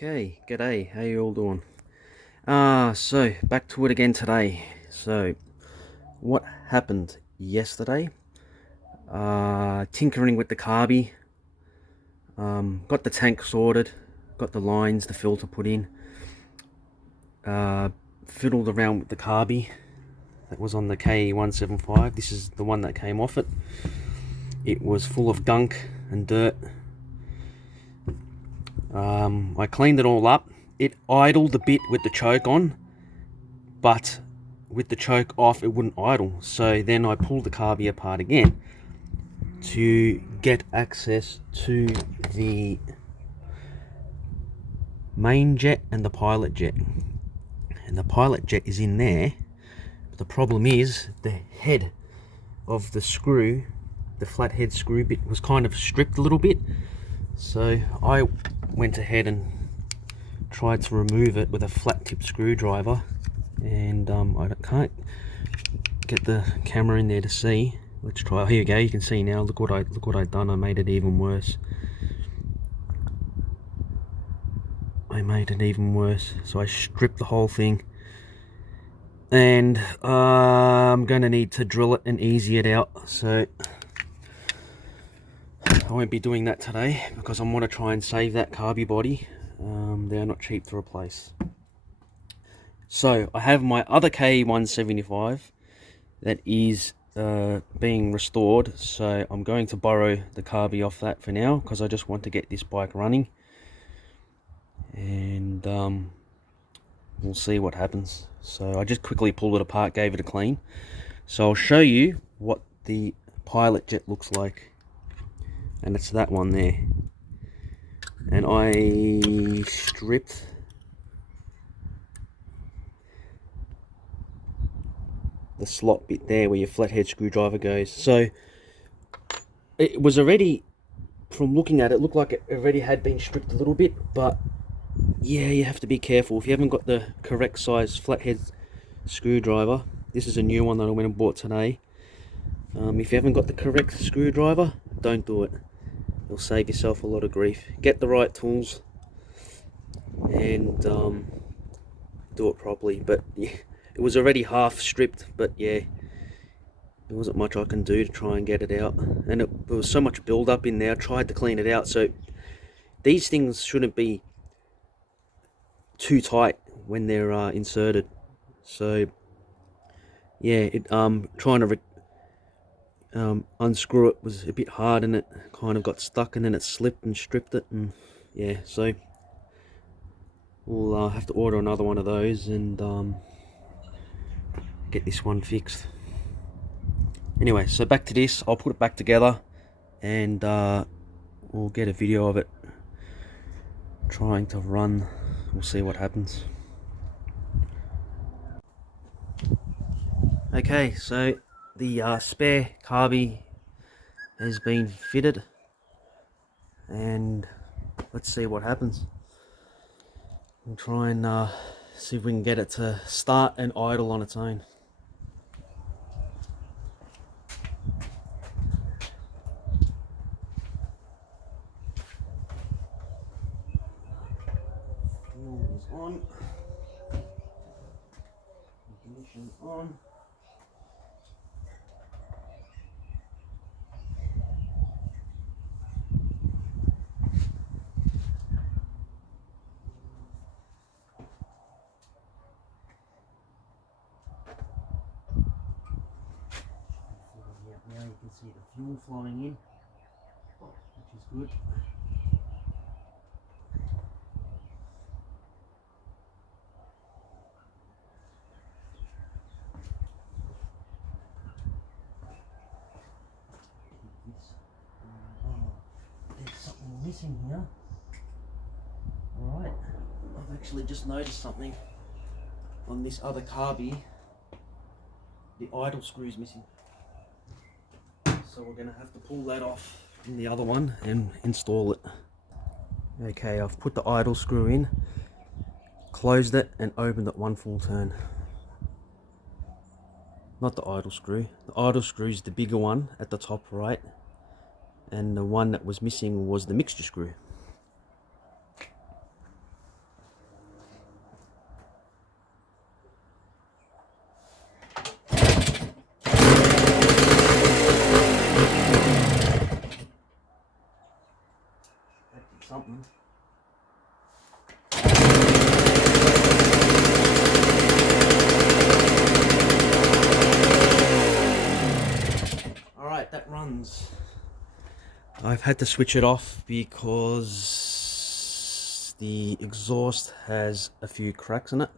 Okay, g'day, how you all doing? So back to it again today. So what happened yesterday? Tinkering with the carby, got the tank sorted, got the lines, the filter put in, fiddled around with the carby that was on the KE175. This is the one that came off it. It was full of gunk and dirt. I cleaned it all up. It idled a bit with the choke on, but with the choke off it wouldn't idle. So then I pulled the carby apart again to get access to the main jet and the pilot jet. And the pilot jet is in there. But the problem is the head of the screw, the flathead screw bit, was kind of stripped a little bit. So I went ahead and tried to remove it with a flat tip screwdriver, and I can't get the camera in there to see. Let's try. Here you go. You can see now. Look what I've done. I made it even worse. So I stripped the whole thing, and I'm gonna need to drill it and easy it out. So I won't be doing that today because I want to try and save that carby body. They're not cheap to replace. So I have my other KE175 that is being restored, so I'm going to borrow the carby off that for now because I just want to get this bike running, and we'll see what happens. So I just quickly pulled it apart, gave it a clean. So I'll show you what the pilot jet looks like, and it's that one there. And I stripped the slot bit there where your flathead screwdriver goes. So it was already, from looking at it, looked like it already had been stripped a little bit, but yeah, you have to be careful. If you haven't got the correct size flathead screwdriver, this is a new one that I went and bought today. If you haven't got the correct screwdriver, don't do it. You'll save yourself a lot of grief. Get the right tools and do it properly. But yeah, it was already half stripped, but yeah, there wasn't much I can do to try and get it out. And there was so much build up in there. I tried to clean it out. So these things shouldn't be too tight when they're inserted. So yeah, trying to unscrew it was a bit hard, and it kind of got stuck, and then it slipped and stripped it, and yeah, so we'll have to order another one of those and get this one fixed. Anyway, so back to this. I'll put it back together, and we'll get a video of it trying to run. We'll see what happens. Okay, so the spare carby has been fitted, and let's see what happens. We'll try and see if we can get it to start and idle on its own. Fuel is on. Ignition on. Now you can see the fuel flowing in, which is good. There's something missing here. Alright, I've actually just noticed something on this other carby. The idle screw is missing. So we're going to have to pull that off in the other one and install it. Okay, I've put the idle screw in, closed it and opened it one full turn. Not the idle screw. The idle screw is the bigger one at the top right, and the one that was missing was the mixture screw. I've had to switch it off because the exhaust has a few cracks in it.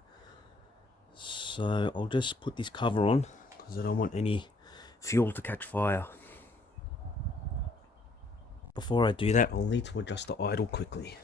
So I'll just put this cover on because I don't want any fuel to catch fire. Before I do that, I'll need to adjust the idle quickly.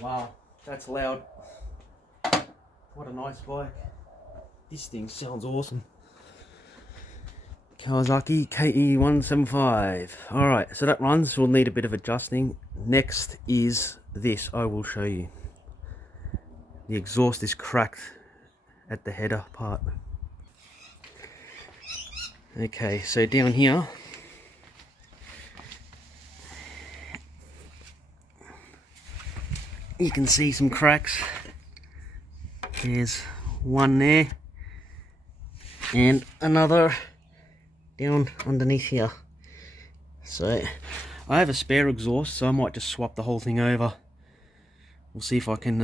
Wow, that's loud. What a nice bike. This thing sounds awesome. Kawasaki KE175. Alright, so that runs. We'll need a bit of adjusting. Next is this. I will show you. The exhaust is cracked at the header part. Okay, so down here, you can see some cracks. There's one there and another down underneath here. So I have a spare exhaust, so I might just swap the whole thing over. We'll see if I can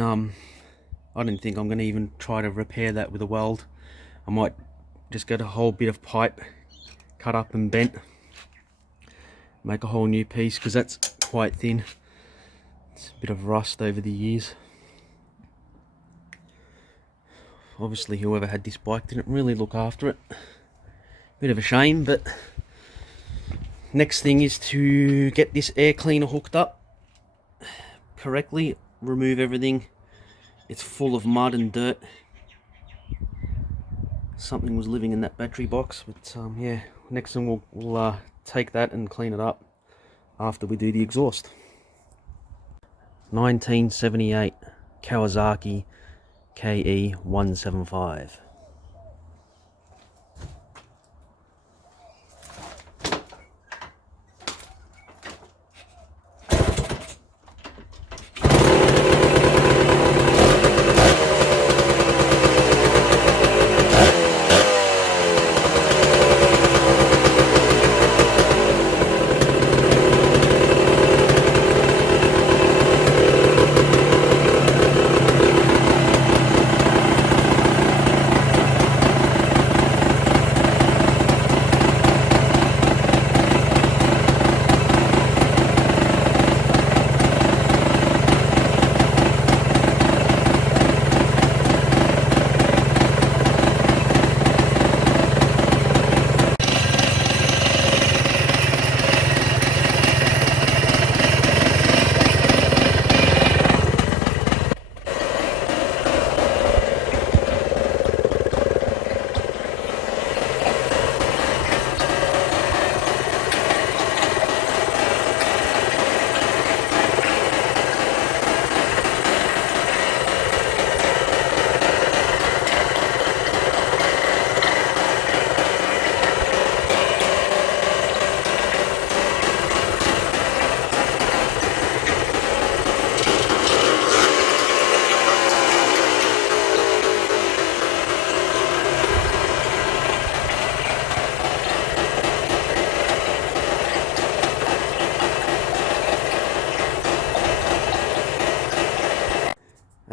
I don't think I'm going to even try to repair that with a weld. I might just get a whole bit of pipe cut up and bent, make a whole new piece, because that's quite thin. It's a bit of rust over the years. Obviously whoever had this bike didn't really look after it. Bit of a shame, but next thing is to get this air cleaner hooked up correctly, remove everything. It's full of mud and dirt. Something was living in that battery box, but yeah, next thing we'll take that and clean it up after we do the exhaust. 1978 Kawasaki KE175.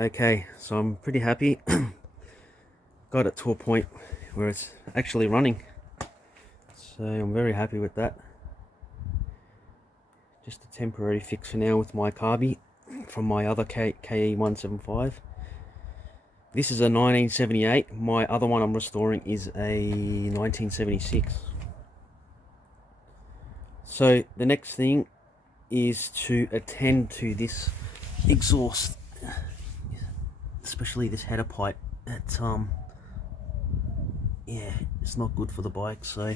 Okay, so I'm pretty happy. Got it to a point where it's actually running. So I'm very happy with that. Just a temporary fix for now with my carby from my other KE175. This is a 1978. My other one I'm restoring is a 1976. So the next thing is to attend to this exhaust, especially this header pipe. Yeah, it's not good for the bike, so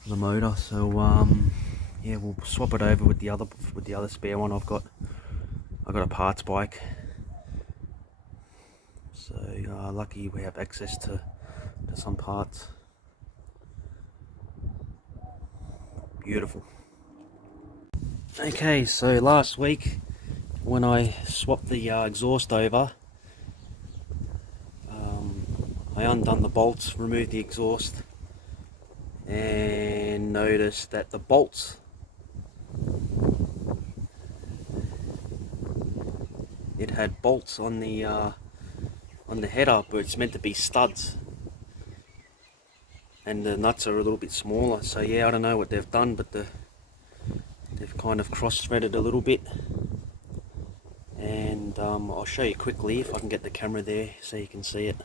for the motor. So yeah, we'll swap it over with the other spare one I've got. I got a parts bike, so lucky we have access to some parts. Beautiful. Okay, so last week when I swapped the exhaust over, I undone the bolts, removed the exhaust, and noticed that the bolts, it had bolts on the header, but it's meant to be studs, and the nuts are a little bit smaller. So yeah, I don't know what they've done, but they've kind of cross-threaded a little bit. And I'll show you quickly if I can get the camera there so you can see it.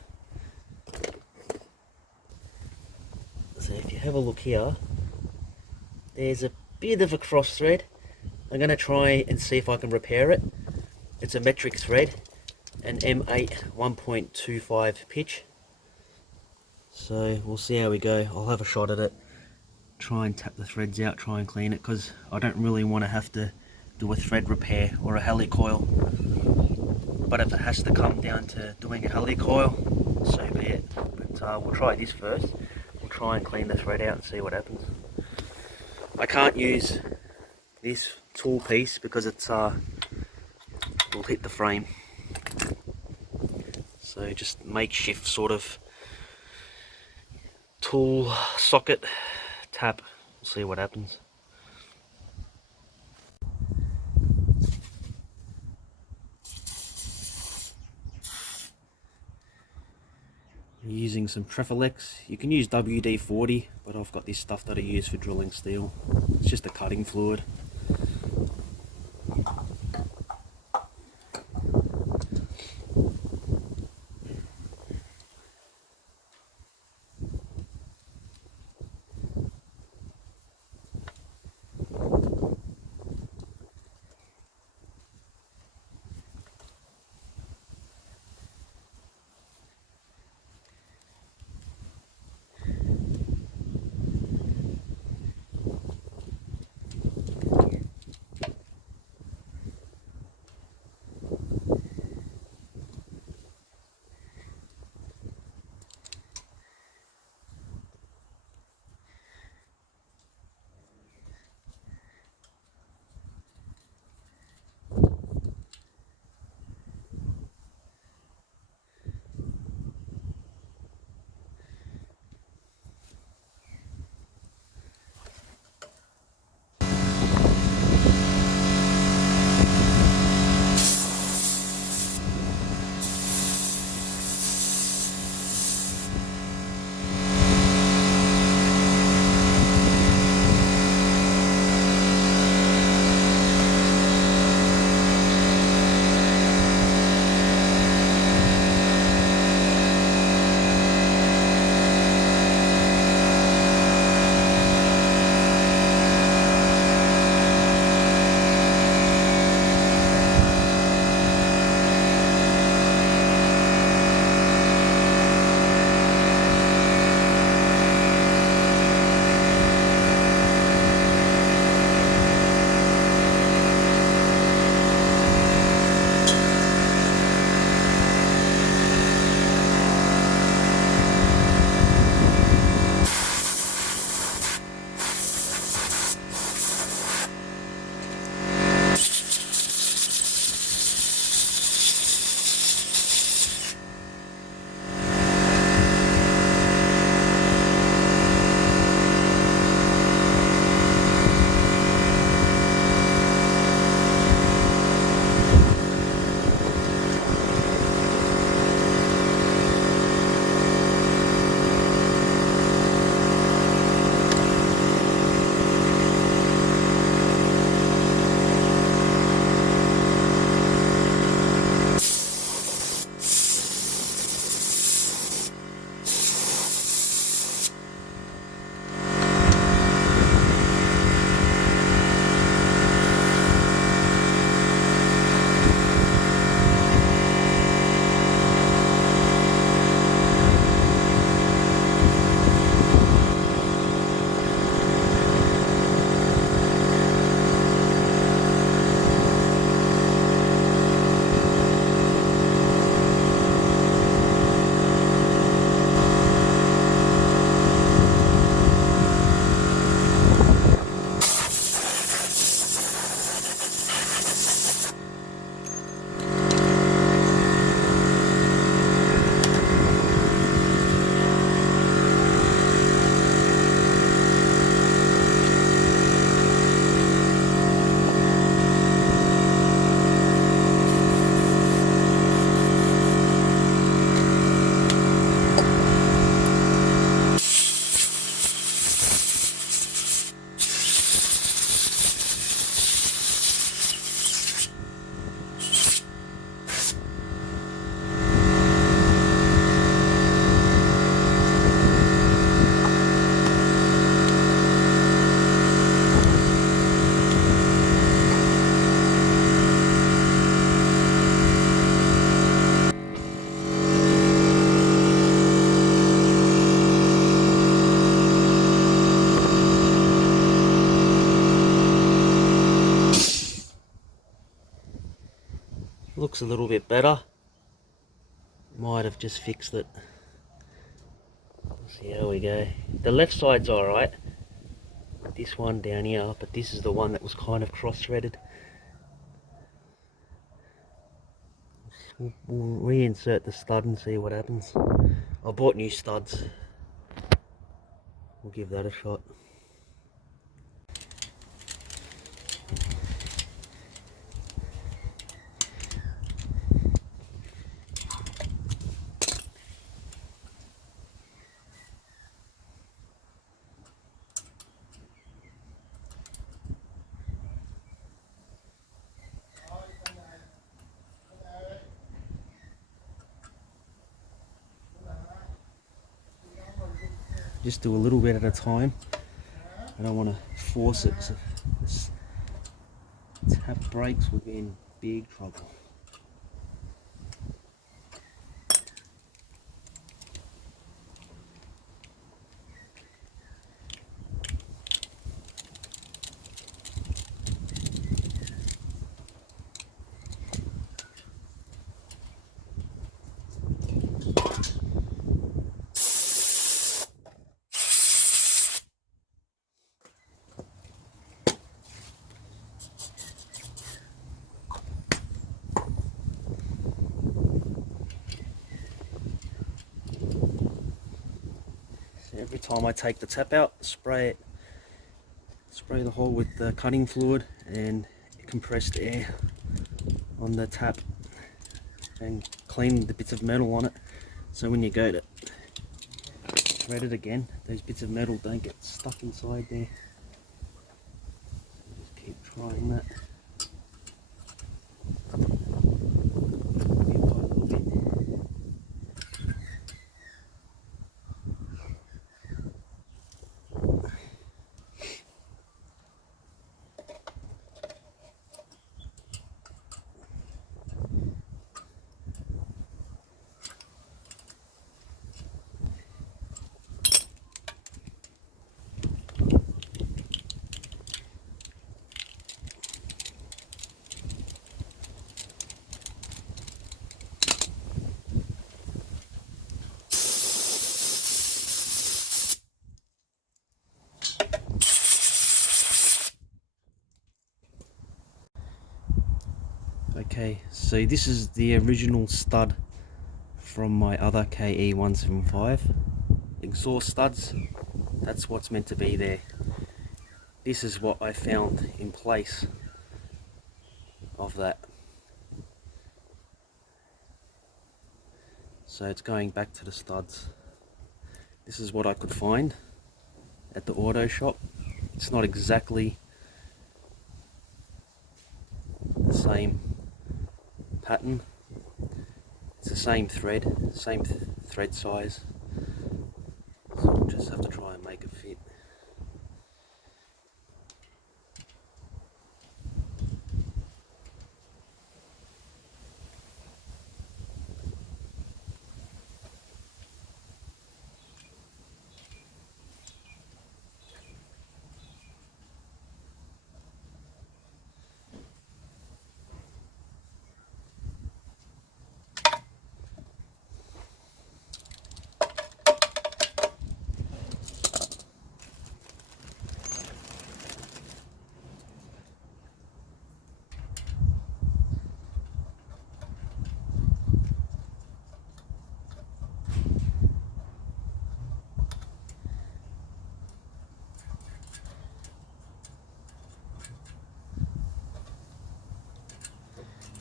So if you have a look here, there's a bit of a cross thread. I'm going to try and see if I can repair it. It's a metric thread, an M8 1.25 pitch. So we'll see how we go. I'll have a shot at it, try and tap the threads out, try and clean it, because I don't really want to have to do a thread repair or a HeliCoil. But if it has to come down to doing a HeliCoil, so be it. But we'll try this first. We'll try and clean the thread out and see what happens. I can't use this tool piece because it's will hit the frame. So just makeshift sort of tool socket tap. We'll see what happens. Using some Trefolex. You can use WD-40, but I've got this stuff that I use for drilling steel. It's just a cutting fluid. looks a little bit better. Might have just fixed it. Let's see how we go. The left side's alright. This one down here, but this is the one that was kind of cross-threaded. We'll reinsert the stud and see what happens. I bought new studs. We'll give that a shot. Just do a little bit at a time. I don't want to force it. So this tap breaks, we'll be in big trouble. Every time I take the tap out, spray the hole with the cutting fluid and compressed air on the tap and clean the bits of metal on it, so when you go to thread it again, those bits of metal don't get stuck inside there. So just keep trying that. Okay, so this is the original stud from my other KE175 exhaust studs. That's what's meant to be there. This is what I found in place of that. So it's going back to the studs. This is what I could find at the auto shop. It's not exactly the same pattern. It's the same thread, same thread size. So we'll just have to try and make it fit.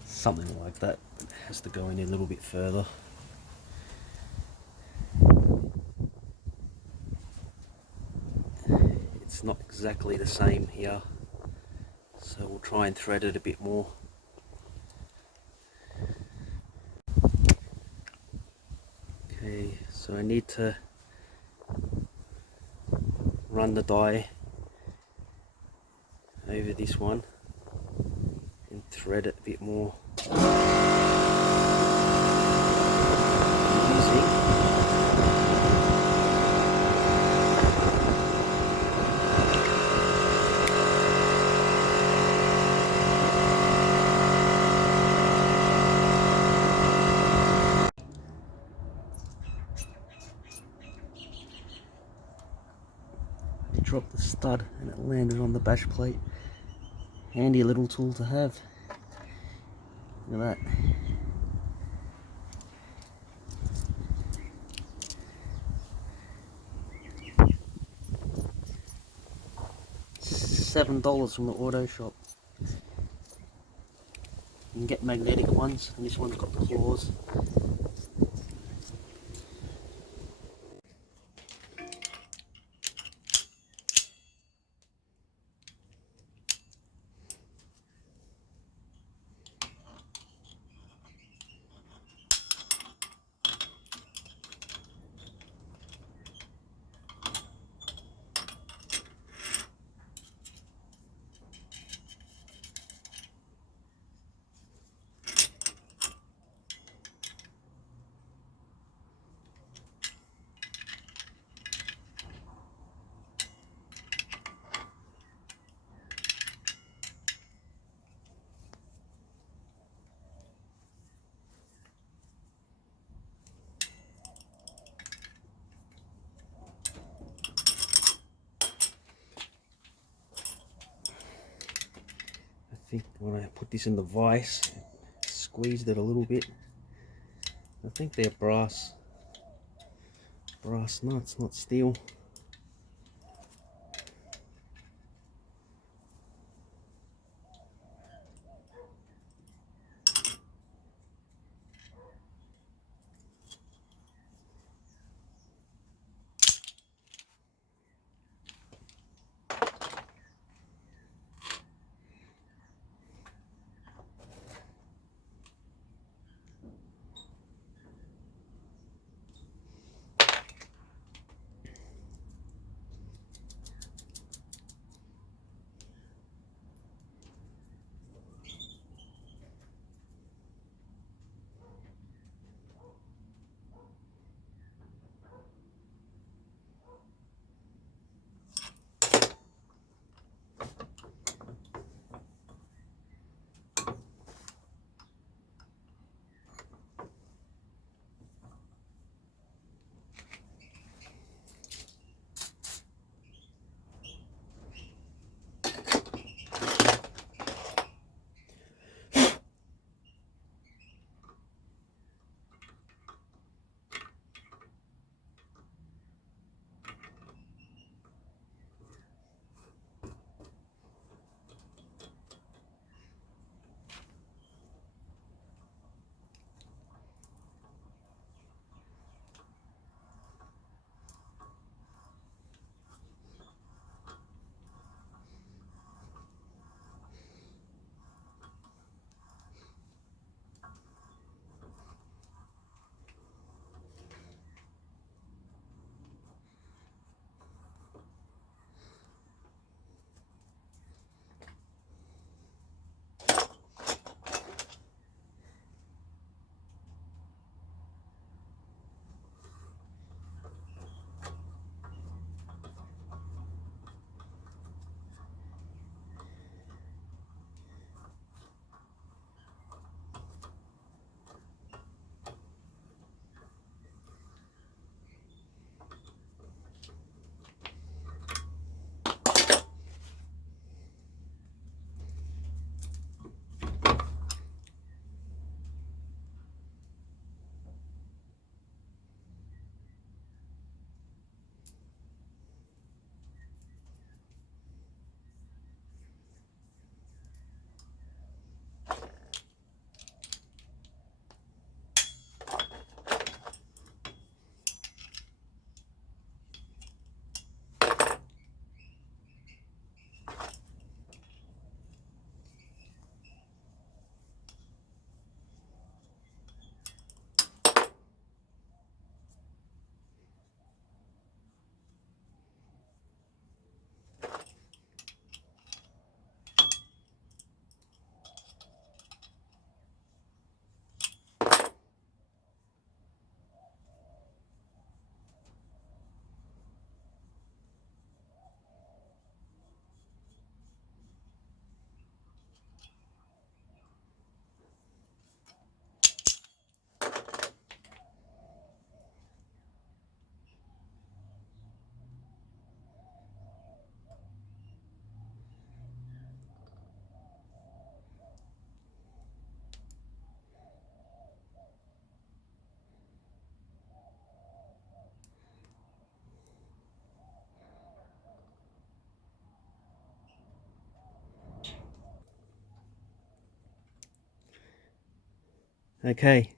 Something like that. It has to go in a little bit further. It's not exactly the same here, so we'll try and thread it a bit more. Okay, so I need to run the die over this one and thread it a bit more. dropped the stud and it landed on the bash plate. Handy little tool to have. Look at that. $7 from the auto shop. You can get magnetic ones, and this one's got the claws. I think when I put this in the vise, squeezed it a little bit. I think they're brass nuts, not steel. Okay,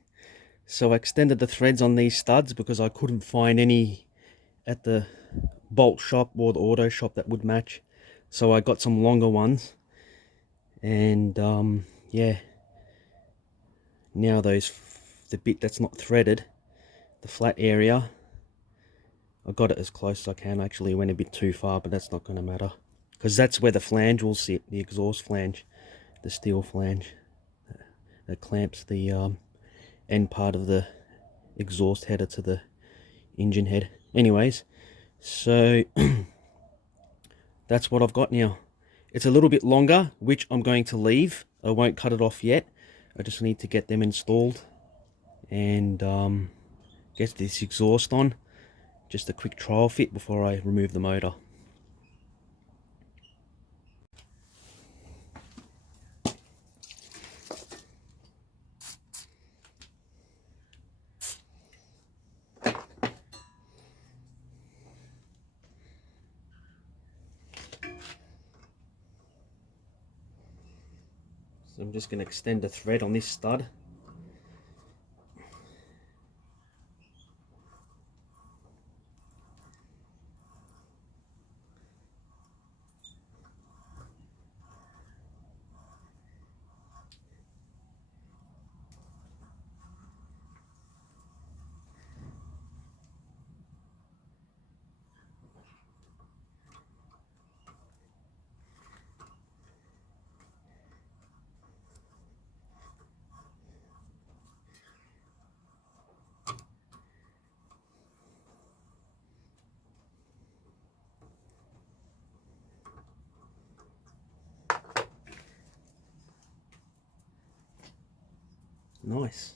so I extended the threads on these studs because I couldn't find any at the bolt shop or the auto shop that would match. So I got some longer ones, and yeah, now the bit that's not threaded, the flat area, I got it as close as I can. Actually went a bit too far, but that's not going to matter because that's where the flange will sit, the exhaust flange, the steel flange that clamps the end part of the exhaust header to the engine head. Anyways, so that's what I've got now. It's a little bit longer, which I'm going to leave. I won't cut it off yet. I just need to get them installed and get this exhaust on. Just a quick trial fit before I remove the motor. So I'm just going to extend the thread on this stud. Nice.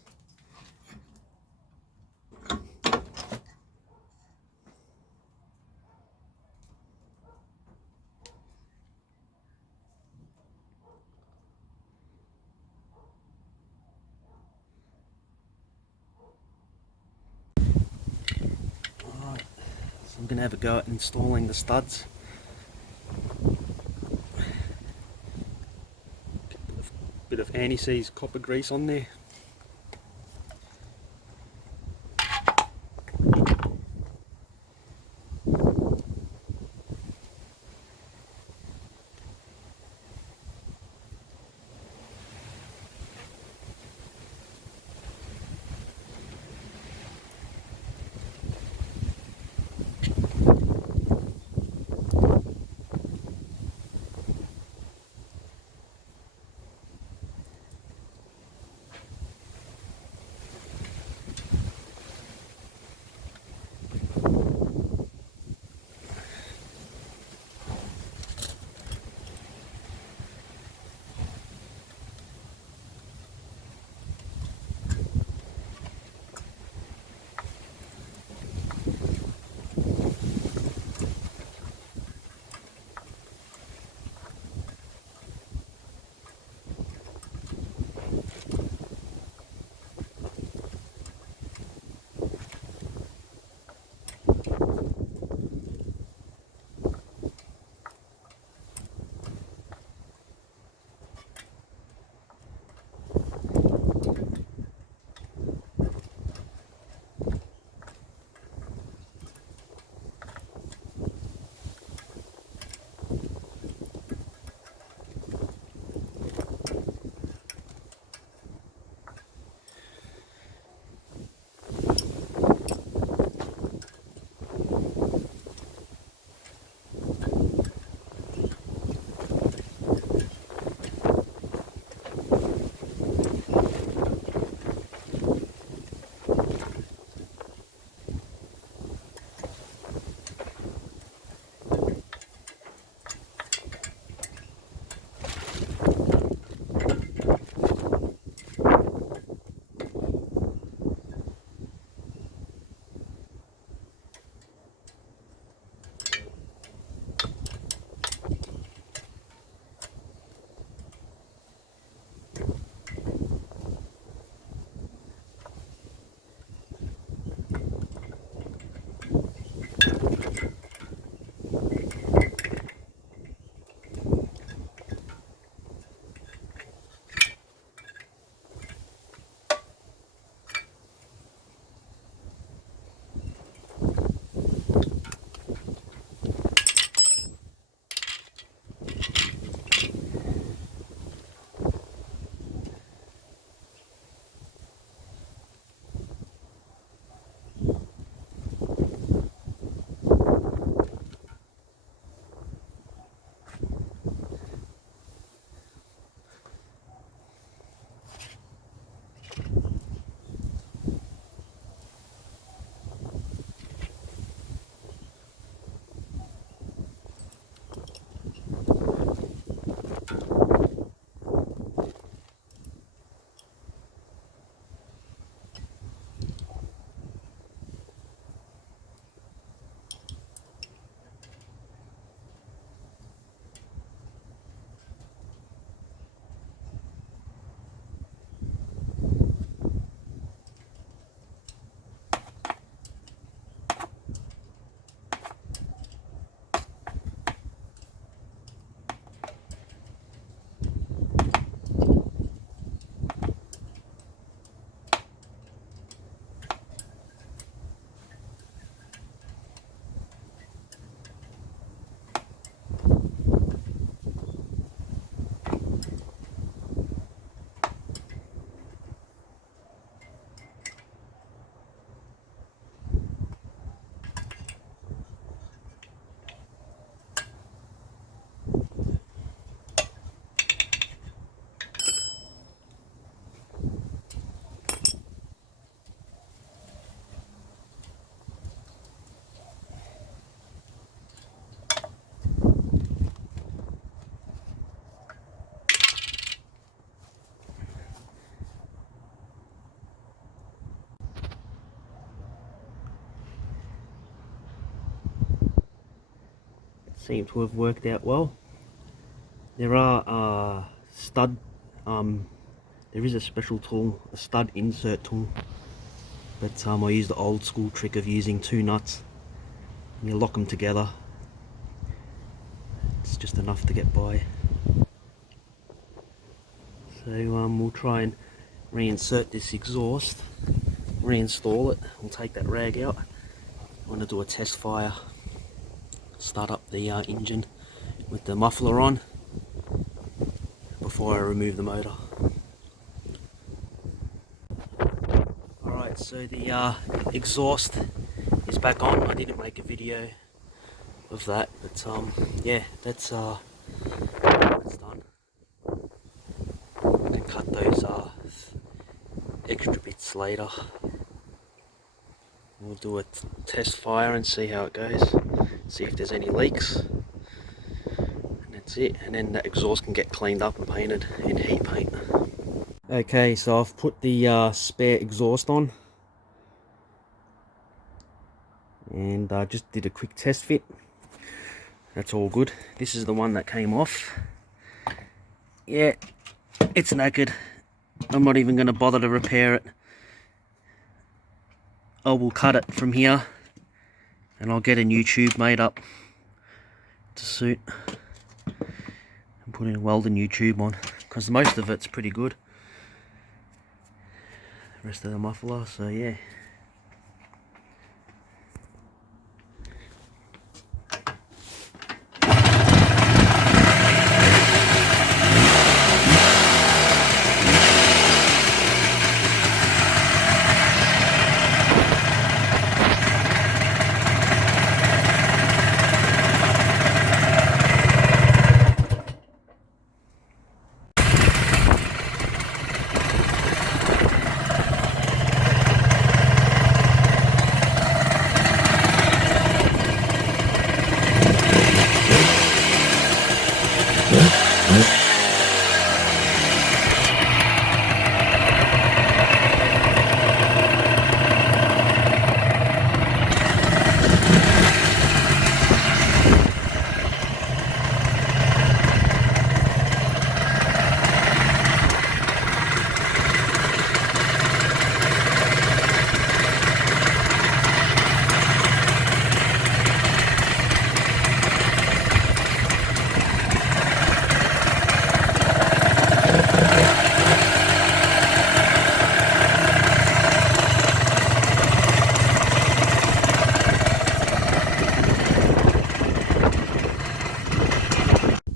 Alright, so I'm going to have a go at installing the studs. Bit of anti-seize copper grease on there. seem to have worked out well. There are there is a special tool, a stud insert tool, but I use the old school trick of using 2 nuts. You lock them together. It's just enough to get by. So we'll try and reinsert this exhaust, reinstall it. We'll take that rag out. I want to do a test fire, start up the engine with the muffler on before I remove the motor. Alright, so the exhaust is back on. I didn't make a video of that, but yeah, that's done. I can cut those extra bits later. We'll do a test fire and see how it goes, see if there's any leaks, and that's it. And then that exhaust can get cleaned up and painted in heat paint. Okay, so I've put the spare exhaust on and just did a quick test fit. That's all good. This is the one that came off. Yeah, it's knackered. I'm not even going to bother to repair it. I will cut it from here and I'll get a new tube made up to suit and put in a weld a new tube on, because most of it's pretty good, the rest of the muffler. So yeah.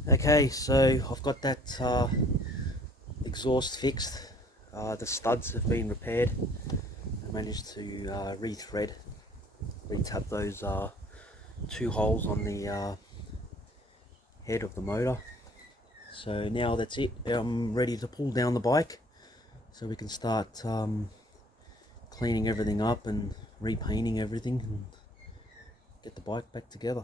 Okay, so I've got that exhaust fixed. The studs have been repaired. I managed to retap those 2 holes on the head of the motor. So now that's it. I'm ready to pull down the bike so we can start cleaning everything up and repainting everything and get the bike back together.